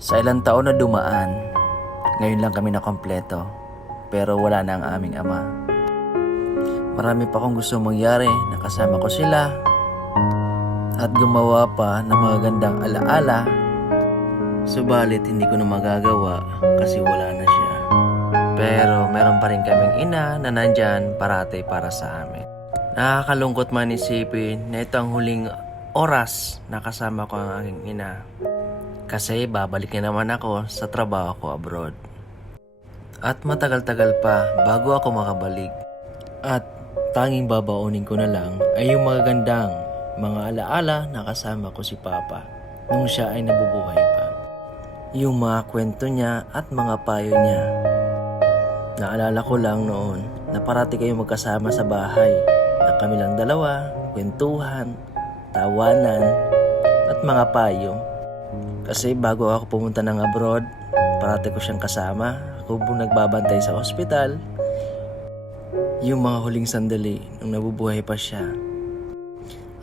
Sa ilang taon na dumaan, ngayon lang kami nakompleto, pero wala na ang aming ama. Marami pa akong gusto mangyari na kasama ko sila at gumawa pa ng mga gandang alaala. Subalit hindi ko na magagawa kasi wala na siya. Pero meron pa rin kaming ina na nandyan parati para sa amin. Nakakalungkot man isipin na ito ang huling oras na kasama ko ang aking ina. Kasi babalik na naman ako sa trabaho ko abroad. At matagal-tagal pa bago ako makabalik. At tanging babaunin ko na lang ay yung mga gandang mga alaala na kasama ko si Papa nung siya ay nabubuhay pa. Yung mga kwento niya at mga payo niya. Naalala ko lang noon na parati kayong magkasama sa bahay na kami lang dalawa, kwentuhan, tawanan at mga payo. Kasi bago ako pumunta ng abroad, parati ko siyang kasama. Ako po nagbabantay sa ospital. Yung mga huling sandali nung nabubuhay pa siya.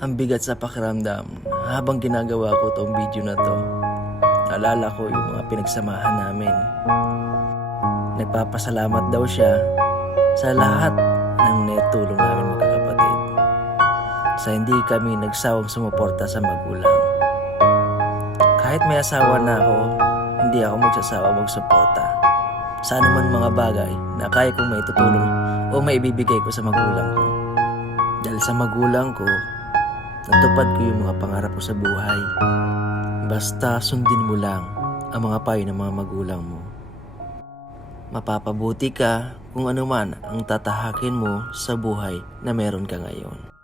Ang bigat sa pakiramdam habang ginagawa ko tong video na to. Naalala ko yung mga pinagsamahan namin. Nagpapasalamat daw siya sa lahat ng netulong namin magkakapatid. Sa hindi kami nagsawang sumuporta sa magulang. Kahit may asawa na ako, hindi ako magsasawa magsuporta sa anuman mga bagay na kaya kong maitutulong o maibibigay ko sa magulang ko. Dahil sa magulang ko, natupad ko yung mga pangarap ko sa buhay. Basta sundin mo lang ang mga payo ng mga magulang mo. Mapapabuti ka kung ano man ang tatahakin mo sa buhay na meron ka ngayon.